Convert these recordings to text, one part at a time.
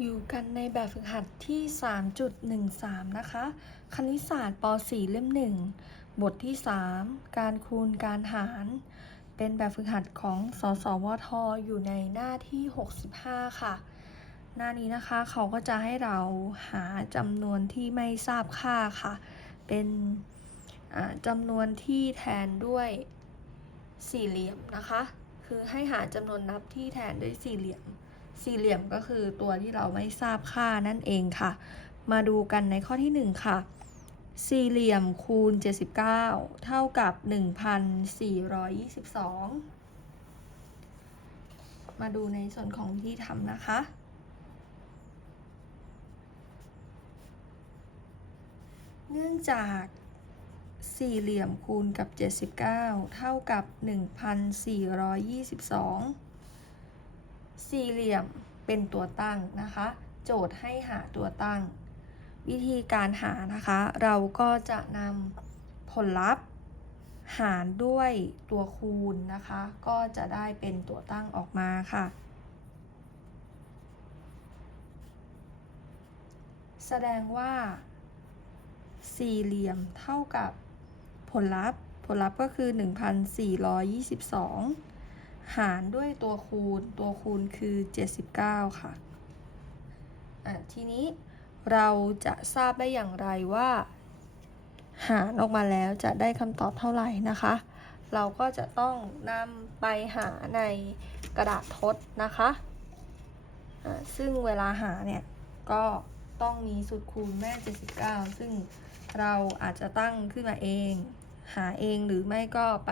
อยู่กันในแบบฝึกหัดที่ 3.13 นะคะ คณิตศาสตร์ป .4 เล่ม 1 บทที่ 3 การคูณการหาร เป็นแบบฝึกหัดของสสวทอยู่ในหน้าที่ 65 ค่ะ หน้านี้นะคะเขาก็จะให้เราหาจำนวนที่ไม่ทราบค่าค่ะ เป็นจำนวนที่แทนด้วยสี่เหลี่ยมนะคะ คือให้หาจำนวนนับที่แทนด้วยสี่เหลี่ยม สี่เหลี่ยมก็คือตัวที่เราไม่ทราบค่านั่นเองค่ะ มาดูกันในข้อที่ 1 ค่ะ สี่เหลี่ยมคูณ 79 เท่ากับ 1,422 มาดูในส่วนของวิธีทำนะคะเนื่องจากสี่เหลี่ยมคูณกับ 79 เท่ากับ 1,422 สี่เหลี่ยมเป็นตัวตั้งนะคะ โจทย์ให้หาตัวตั้ง วิธีการหานะคะ เราก็จะนำผลลัพธ์หารด้วยตัวคูณนะคะ ก็จะได้เป็นตัวตั้งออกมาค่ะ แสดงว่า สี่เหลี่ยมเท่ากับผลลัพธ์ ผลลัพธ์ก็คือ 1,422 หารด้วยตัวคูณ ตัวคูณคือ 79 ค่ะ อะ ทีนี้เราจะทราบได้อย่างไรว่า หารออกมาแล้วจะได้คำตอบเท่าไหร่นะคะ เราก็จะต้องนำไปหาในกระดาษทดนะคะอะซึ่งเวลาหาเนี่ย ก็ต้องมีสูตรคูณแม่ 79 ซึ่งเราอาจจะตั้งขึ้นมาเอง หาเองหรือไม่ก็ไป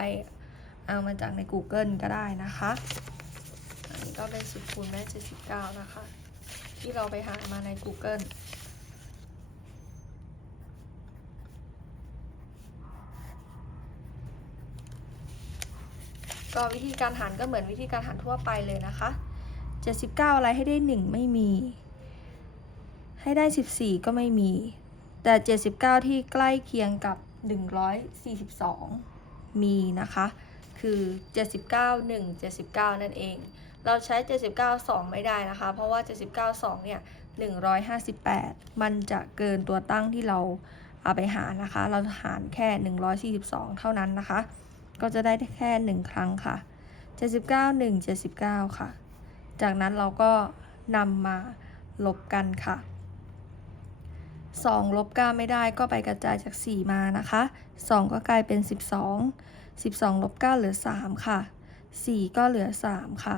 เอามาจากใน Google ก็ได้นะคะ อันนี้ก็เป็นสูตรคูณแม่79 นะคะ ที่เราไปหามาใน Google ก็วิธีการหารก็เหมือนวิธีการหารทั่วไปเลยนะคะ 79 อะไรให้ได้ 1 ไม่มี ให้ได้ 14 ก็ไม่มี แต่ 79 ที่ใกล้เคียงกับ 142 มีนะคะ คือ 79 1 79 นั่นเอง เราใช้ 79 2 ไม่ได้นะคะ เพราะว่า 79 2 เนี่ย 158 มันจะเกินตัวตั้งที่เราเอาไปหารนะคะ เราหารแค่ 142 เท่านั้นนะคะ ก็จะได้แค่ 1 ครั้งค่ะ 79 1 79 ค่ะ จากนั้นเราก็นำมาลบกันค่ะ2ลบ9ไม่ได้ก็ไปกระจายจาก 4 มานะคะ 2 ก็กลายเป็น 12 12ลบ9เหลือ 3 ค่ะ 4 ก็เหลือ 3 ค่ะ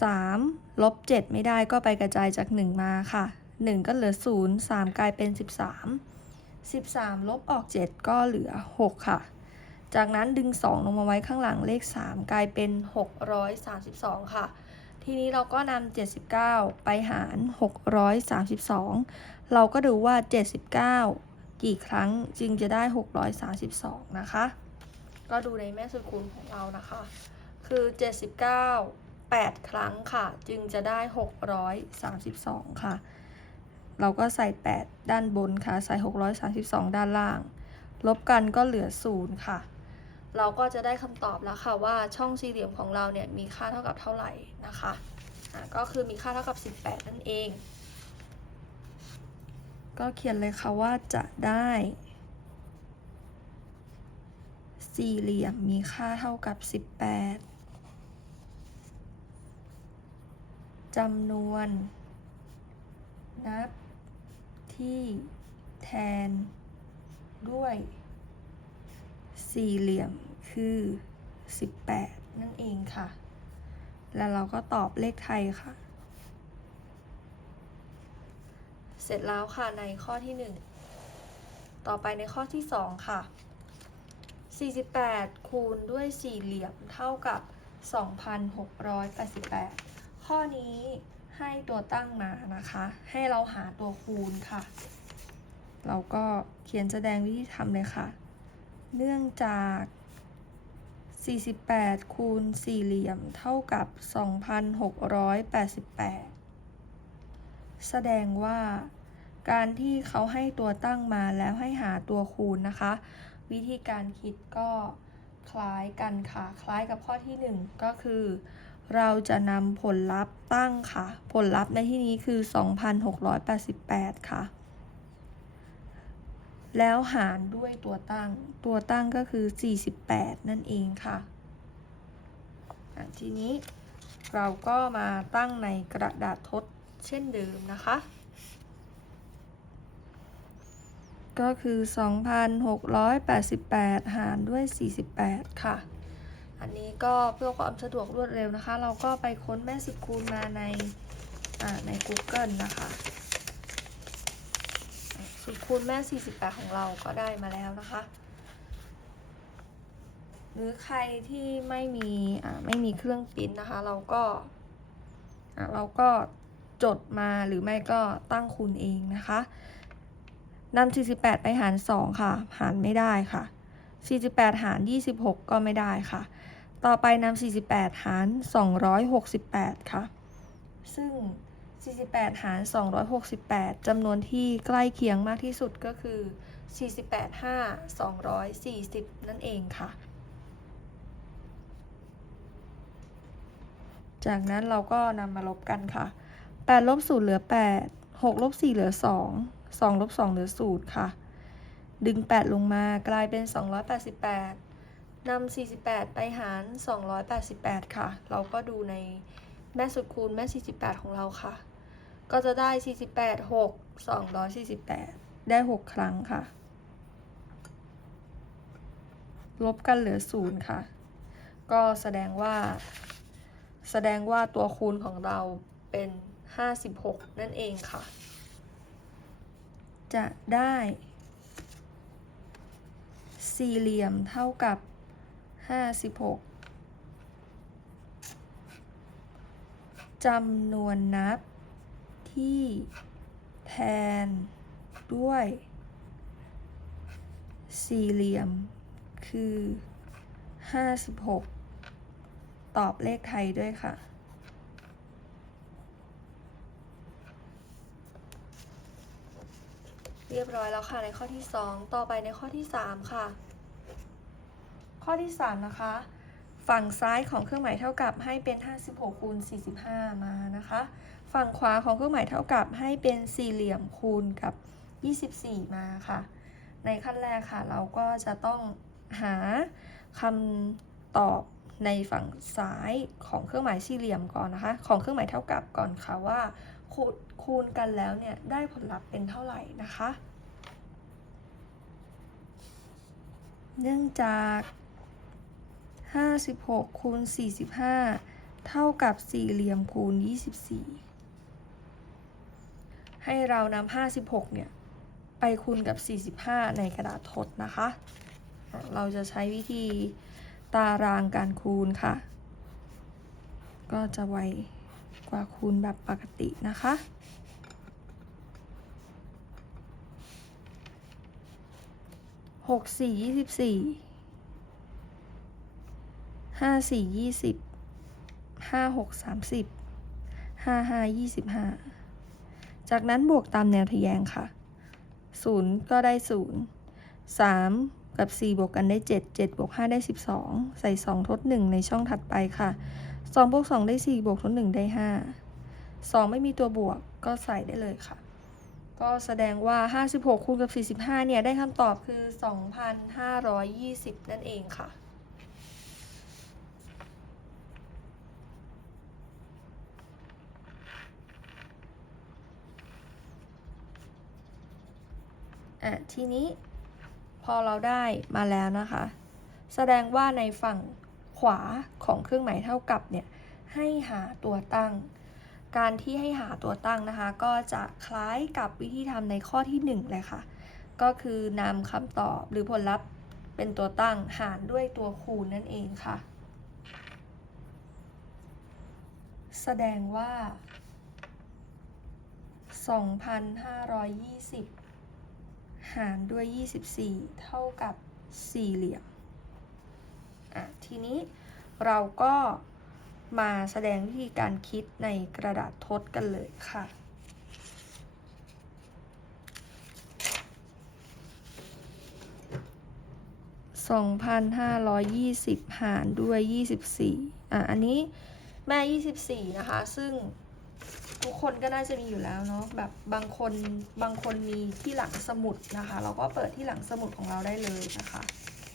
3ลบ7ไม่ได้ก็ไปกระจายจาก 1 มาค่ะ 1 ก็เหลือ 0 3 กลายเป็น 13 13ลบออก 7 ก็เหลือ 6 ค่ะ จากนั้นดึง 2 ลงมาไว้ข้างหลังเลข 3 กลายเป็น 632 ค่ะทีนี้เราก็นำ79 ไปหาร 632 เราก็ดูว่า 79 กี่ครั้งจึงจะได้ 632 นะคะ ก็ดูในแม่สุดคูณของเรานะคะ คือ 79 8 ครั้งค่ะ จึงจะได้ 632 ค่ะ เราก็ใส่ 8 ด้านบนค่ะ ใส่ 632 ด้านล่าง ลบกันก็เหลือ 0 ค่ะ เราก็จะได้คำตอบแล้วค่ะว่าช่องสี่เหลี่ยมของเราเนี่ยมีค่าเท่ากับเท่าไหร่นะคะะก็คือมีค่าเท่ากับ 18 นั่นเอง ก็เขียนเลยค่ะว่าจะได้ สี่เหลี่ยมมีค่าเท่ากับ 18จำนวน นับ ที่แทน ด้วย สี่เหลี่ยมคือ 18 นั่นเองค่ะ แล้วเราก็ตอบเลขไทยค่ะ เสร็จแล้วค่ะในข้อที่ 1 ต่อไปในข้อที่ 2 ค่ะ 48 คูณด้วยสี่เหลี่ยมเท่ากับ 2,688 ข้อนี้ให้ตัวตั้งมานะคะ ให้เราหาตัวคูณค่ะ เราก็เขียนแสดงวิธีทำเลยค่ะ เนื่องจาก 48 คูณสี่เหลี่ยมเท่ากับ 2,688 แสดงว่า การที่เขาให้ตัวตั้งมาแล้วให้หาตัวคูณนะคะ วิธีการคิดก็คล้ายกันค่ะ คล้ายกับข้อที่ 1 ก็คือ เราจะนำผลลัพธ์ตั้งค่ะ ผลลัพธ์ในที่นี้คือ 2,688 ค่ะ แล้วหารด้วยตัวตั้ง ตัวตั้งก็คือ 48 นั่นเองค่ะอะทีนี้เราก็มาตั้งในกระดาษทดเช่นเดิมนะคะ ก็คือ 2,688 หารด้วย 48 ค่ะ อันนี้ก็เพื่อความสะดวกรวดเร็วนะคะ เราก็ไปค้นแม่สิบคูณมาในใน Google นะคะสูตรคูณแม่ 48 ของเราก็ได้มาแล้วนะคะ หรือใครที่ไม่มีไม่มีเครื่องปิ้นนะคะ เราก็เราก็จดมาหรือไม่ก็ตั้งคูณเองนะคะ นำ48 ไปหาร 2 ค่ะ หารไม่ได้ค่ะ 48 หาร 26 ก็ไม่ได้ค่ะ ต่อไปนำ48 หาร 268 ค่ะ ซึ่ง 48 หาร 268จำนวนที่ใกล้เคียงมากที่สุดก็คือ 48 5 240 นั่นเองค่ะ จากนั้นเราก็นำมาลบกันค่ะ8ลบ0เหลือ 8 6ลบ4เหลือ 2 2ลบ2เหลือ0ค่ะ ดึง 8 ลงมากลายเป็น 288นำ48 ไปหาร 288 ค่ะ เราก็ดูในแม่สุดคูณแม่ 48 ของเราค่ะ ก็จะได้ 48 6 248 ได้ 6 ครั้งค่ะ ลบกันเหลือ0ค่ะ ก็แสดงว่า แสดงว่าตัวคูณของเราเป็น 56 นั่นเองค่ะ จะได้ สี่เหลี่ยมเท่ากับ 56จำนวนนับที่แทนด้วย สี่เหลี่ยม คือ 56 ตอบเลขไทยด้วยค่ะ เรียบร้อยแล้วค่ะในข้อที่ 2 ต่อไปในข้อที่ 3 ค่ะ ข้อที่ 3 นะคะ ฝั่งซ้ายของเครื่องหมายเท่ากับให้เป็น 56คูณ45 มานะคะ ฝั่งขวาของเครื่องหมายเท่ากับให้เป็นสี่เหลี่ยมคูณกับ 24 มาค่ะ ในขั้นแรกค่ะ เราก็จะต้องหาคำตอบในฝั่งซ้ายของเครื่องหมายสี่เหลี่ยมก่อนนะคะ ของเครื่องหมายเท่ากับก่อนค่ะว่า คูณกันแล้วเนี่ยได้ผลลัพธ์เป็นเท่าไหร่นะคะ เนื่องจาก 56คูณ45 เท่ากับสี่เหลี่ยมคูณ 24 ให้เรานำ56 เนี่ย ไปคูณกับ 45 ในกระดาษทดนะคะ เราจะใช้วิธีตารางการคูณค่ะ ก็จะไวก ว่าคูณแบบปกตินะคะ หกสี่ยี่สิบสี่ห้าสี่ยี่สิบห้าหกสามสิบห้าห้ายี่สิบห้าจากนั้นบวกตามแนวทะแยงค่ะศูนย์ก็ได้ศูนย์สามกับสี่บวกกันได้เจ็ดเจ็ดบวกห้าได้สิบสองใส่สองทดหนึ่งในช่องถัดไปค่ะ สองบวกสองได้สี่บวกทดหนึ่งได้ห้าสองไม่มีตัวบวกก็ใส่ได้เลยค่ะ ก็แสดงว่า 56คูณกับ 45 เนี่ย ได้คำตอบคือ 2,520 นั่นเองค่ะอะทีนี้พอเราได้มาแล้วนะคะ แสดงว่าในฝั่ง วาของเครื่องหมายเท่ากับเนี่ยให้หาตัวตั้ง การที่ให้หาตัวตั้งนะคะ ก็จะคล้ายกับวิธีทำในข้อที่ 1 เลยค่ะ ก็คือนำคำตอบหรือผลลัพธ์เป็นตัวตั้งหารด้วยตัวคูณนั่นเองค่ะ แสดงว่า 2,520 หารด้วย 24 เท่ากับสี่เหลี่ยม อะทีนี้เราก็มาแสดงวิธีการคิดในกระดาษทดกันเลยค่ะ 2,520 หารด้วย 24 อะ อันนี้แม่ 24 นะคะ ซึ่งทุกคนก็น่าจะมีอยู่แล้วเนาะ แบบบางคนบางคนมีที่หลังสมุดนะคะ เราก็เปิดที่หลังสมุดของเราได้เลยนะคะ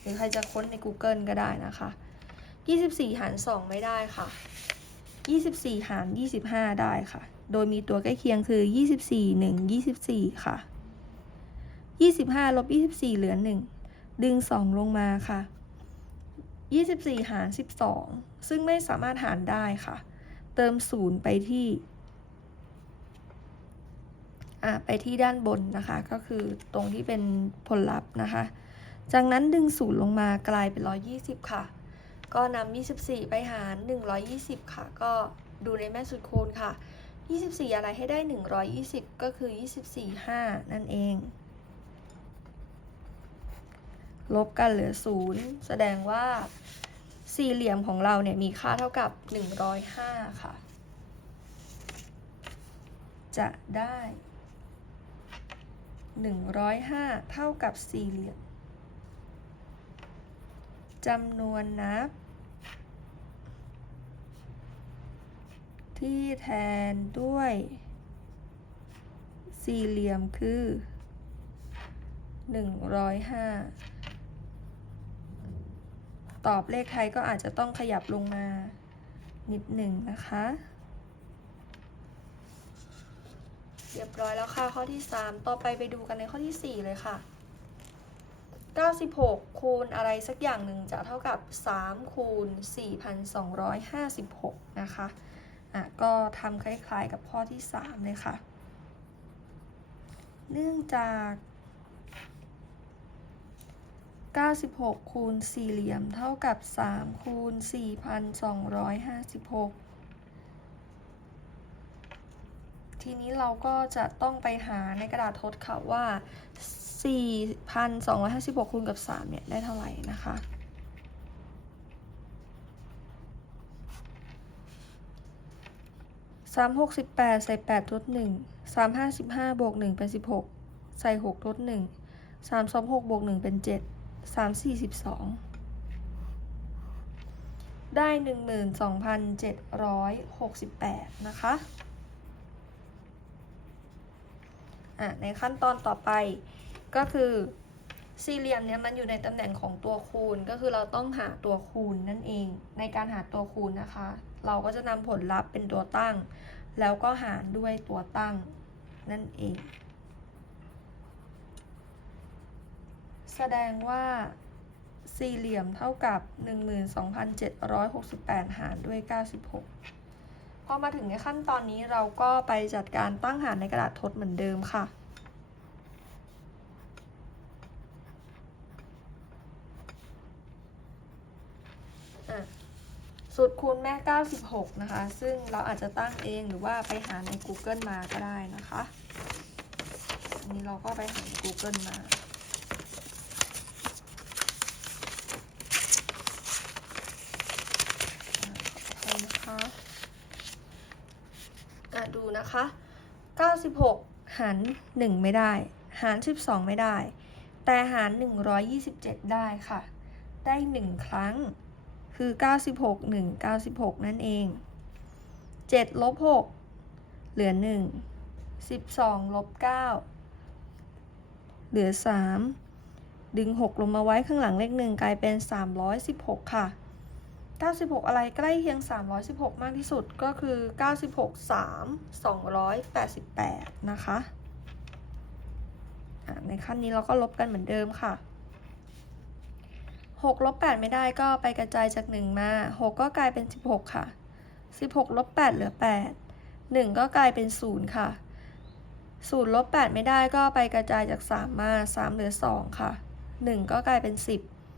รือใครจะค้นใน Google ก็ได้นะคะ 24 หาร 2 ไม่ได้ค่ะ 24 หาร 25 ได้ค่ะ โดยมีตัวใกล้เคียงคือ 24 1 24 ค่ะ 25 ลบ 24 เหลือ 1 ดึง 2 ลงมาค่ะ 24 หาร 12 ซึ่งไม่สามารถหารได้ค่ะ เติม 0 ไปที่อะไปที่ด้านบนนะคะ ก็คือตรงที่เป็นผลลัพธ์นะคะ จากนั้นดึง0ลงมากลายเป็น 120 ค่ะ ก็นำ 24 ไปหาร 120 ค่ะ ก็ดูในแม่สุดคูณค่ะ 24 อะไรให้ได้ 120 ก็คือ 24 5 นั่นเอง ลบกันเหลือ 0 แสดงว่าสี่เหลี่ยมของเราเนี่ยมีค่าเท่ากับ 105 ค่ะ จะได้ 105 เท่ากับสี่เหลี่ยม จำนวนนับ ที่แทนด้วย สี่เหลี่ยมคือ 105 ตอบเลขไทยก็อาจจะต้องขยับลงมา นิดหนึ่งนะคะ เรียบร้อยแล้วค่ะข้อที่ 3 ต่อไปไปดูกันในข้อที่ 4 เลยค่ะ 96 คูณอะไรสักอย่างหนึ่งจะเท่ากับ 3 คูณ 4,256 นะคะ อะ ก็ทำคล้ายๆกับข้อที่ 3 เลยค่ะ เนื่องจาก 96 คูณสี่เหลี่ยมเท่ากับ 3 คูณ 4,256 ทีนี้เราก็จะต้องไปหาในกระดาษทดค่ะว่า 4,256คูณกับ 3 เนี่ย ได้เท่าไหร่นะคะ สามหกสิบแปดใส่แปดทดหนึ่งสามห้าสิบห้าบวกหนึ่งเป็นสิบหกใส่หกทดหนึ่งสามสองหกบวกหนึ่งเป็นเจ็ดสามสี่สิบสองได้หนึ่งหมื่นสองพันเจ็ดร้อยหกสิบแปดนะคะ อะในขั้นตอนต่อไปก็คือสี่เหลี่ยมเนี่ยมันอยู่ในตำแหน่งของตัวคูณก็คือเราต้องหาตัวคูณนั่นเอง ในการหาตัวคูณนะคะ เราก็จะนำผลลัพธ์เป็นตัวตั้ง แล้วก็หารด้วยตัวตั้งนั่นเอง แสดงว่าสี่เหลี่ยมเท่ากับ 12,768 หารด้วย 96 พอมาถึงในขั้นตอนนี้เราก็ไปจัดการตั้งหารในกระดาษทดเหมือนเดิมค่ะ สูตรคูณแม่ 96 นะคะ ซึ่งเราอาจจะตั้งเองหรือว่าไปหาใน Google มาก็ได้นะคะ อันนี้เราก็ไปหาใน Google มา อะขอโทษนะคะ อะ ดูนะคะ 96 หาร 1 ไม่ได้ หาร 12 ไม่ได้ แต่หาร 127 ได้ค่ะ ได้ 1 ครั้ง คือ 96 1 96 นั่นเอง 7 ลบ 6 เหลือ 1 12 ลบ 9 เหลือ 3 ดึง 6 ลงมาไว้ข้างหลังเลข 1 กลายเป็น 316 ค่ะ 96 อะไรใกล้เคียง 316 มากที่สุดก็คือ 96 3 288 นะคะอะในขั้นนี้เราก็ลบกันเหมือนเดิมค่ะ 6 ลบ 8 ไม่ได้ก็ไปกระจายจาก 1 มา 6 ก็กลายเป็น 16 ค่ะ 16 ลบ 8 เหลือ 8 1 ก็กลายเป็น 0 ค่ะ 0 ลบ 8 ไม่ได้ก็ไปกระจายจาก 3 มา 3 เหลือ 2 ค่ะ 1 ก็กลายเป็น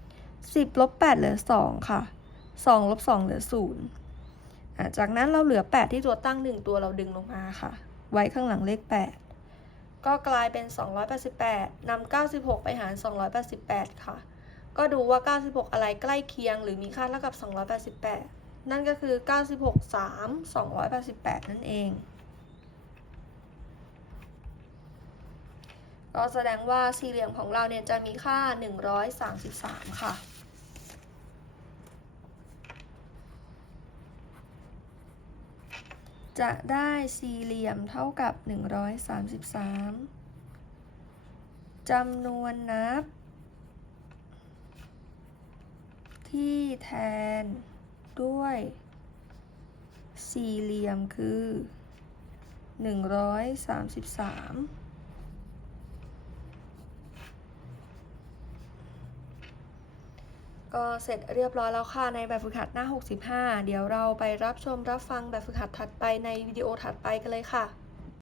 10 10 ลบ 8 เหลือ 2 ค่ะ 2ลบ2เหลือ0จากนั้นเราเหลือ 8 ที่ตัวตั้ง 1 ตัวเราดึงลงมาค่ะ ไว้ข้างหลังเลข 8 ก็กลายเป็น 288นำ96 ไปหาร 288 ค่ะ ก็ดูว่า 96 อะไรใกล้เคียง หรือมีค่าเท่ากับ 288 นั่นก็คือ 96 3 288 นั่นเองก็แสดงว่าสี่เหลี่ยมของเราเนี่ยจะมีค่า 133 ค่ะ จะได้สี่เหลี่ยมเท่ากับ 133จำนวนนับ ที่แทนด้วย สี่เหลี่ยมคือ 133 ก็เสร็จเรียบร้อยแล้วค่ะในแบบฝึกหัดหน้า 65 เดี๋ยวเราไปรับชมรับฟังแบบฝึกหัดถัดไปในวิดีโอถัดไปกันเลยค่ะ